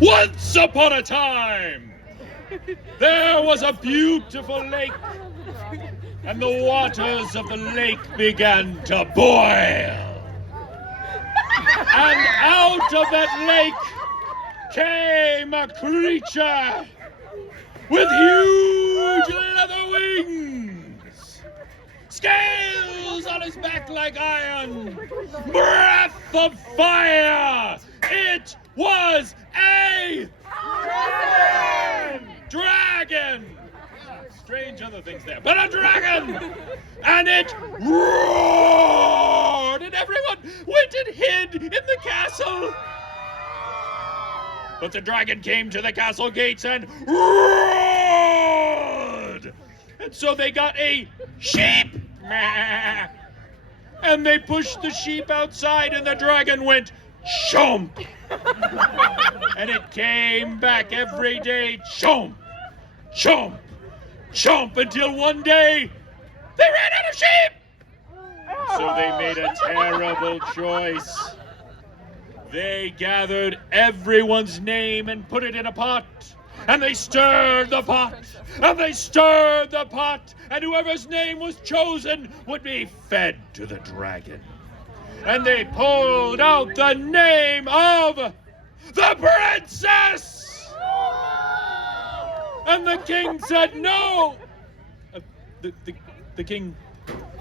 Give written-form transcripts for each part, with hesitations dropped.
Once upon a time, there was a beautiful lake, and the waters of the lake began to boil. And out of that lake came a creature with huge leather wings, scales on his back like iron, breath of fire. It was a dragon. Strange other things there, but a dragon. And it roared, and everyone went and hid in the castle. But the dragon came to the castle gates and roared. And so they got a sheep. And they pushed the sheep outside, and the dragon went chomp. And it came back every day, chomp, chomp, chomp, until one day they ran out of sheep. So they made a terrible choice. They gathered everyone's name and put it in a pot. And they stirred the pot. And they stirred the pot. And whoever's name was chosen would be fed to the dragon. And they pulled out the name of the princess. And the king said no. The king...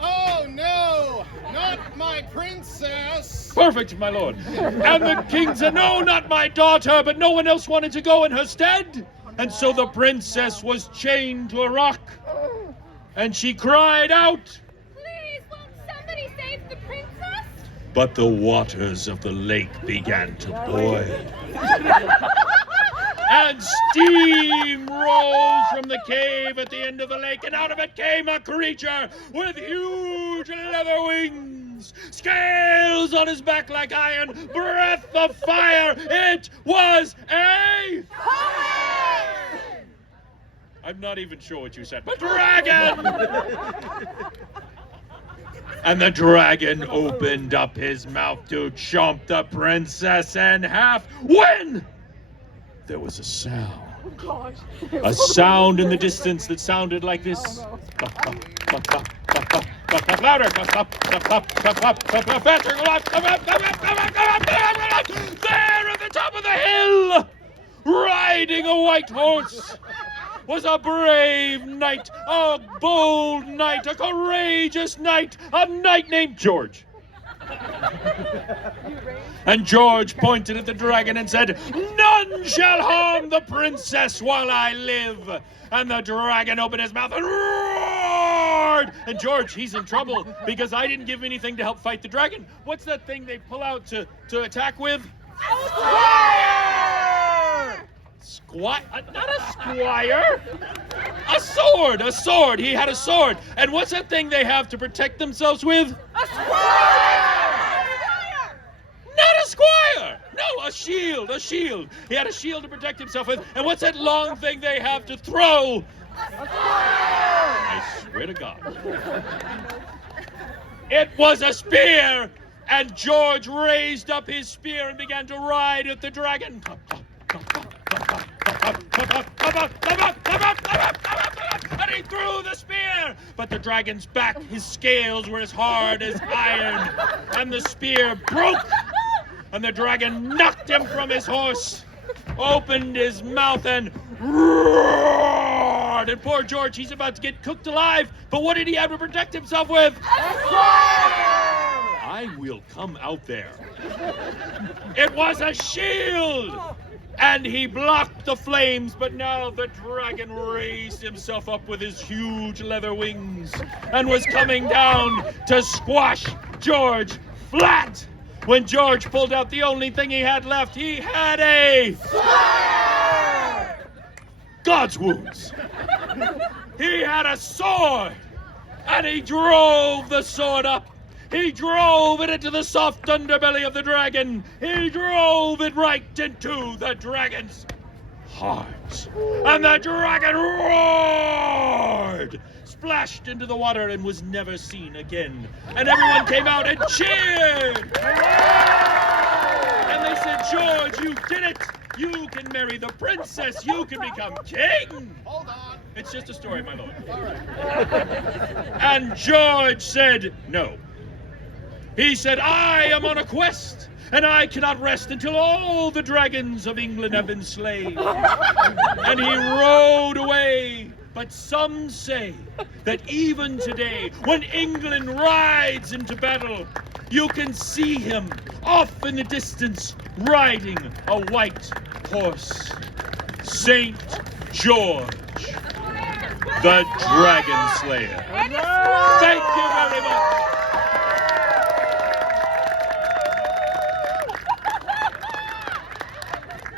Oh, no, not my princess. Perfect, my lord. And the king said, no, not my daughter, but no one else wanted to go in her stead. And so the princess was chained to a rock. And she cried out, Please, won't somebody save the princess? but the waters of the lake began to boil. And steam rose from the cave at the end of the lake, and out of it came a creature with huge leather wings, scales on his back like iron, breath of fire. It was a... I'm not even sure what you said, but dragon! And the dragon opened up his mouth to chomp the princess in half when there was a sound. Oh, gosh. A sound in the distance that sounded like this. Oh, Louder! Faster! There at the top of the hill, riding a white horse, was a brave knight, a bold knight, a courageous knight, a knight named George. And George pointed at the dragon and said, none shall harm the princess while I live. And the dragon opened his mouth and roared. And George, he's in trouble because I didn't give him anything to help fight the dragon. What's that thing they pull out to attack with? Not a squire. A sword. He had a sword. And what's that thing they have to protect themselves with? A squire! Not a squire. No, a shield. He had a shield to protect himself with. And what's that long thing they have to throw? A squire! I swear to God. It was a spear. And George raised up his spear and began to ride at the dragon. And he threw the spear, but the dragon's back, his scales were as hard as iron, and the spear broke, and the dragon knocked him from his horse, opened his mouth and roared. And poor George, he's about to get cooked alive, but what did he have to protect himself with? I will come out there. It was a shield! And he blocked the flames, but now the dragon raised himself up with his huge leather wings and was coming down to squash George flat. When George pulled out the only thing he had left, he had a... God's wounds. He had a sword, and he drove the sword up. He drove it into the soft underbelly of the dragon. He drove it right into the dragon's heart. And the dragon roared, splashed into the water, and was never seen again. And everyone came out and cheered. And they said, you did it! You can marry the princess! You can become king! Hold on. It's just a story, my lord. All right. And George said no. He said, I am on a quest, and I cannot rest until all the dragons of England have been slain. And he rode away. But some say that even today, when England rides into battle, you can see him off in the distance riding a white horse. Saint George, the Dragon Slayer. Thank you very much.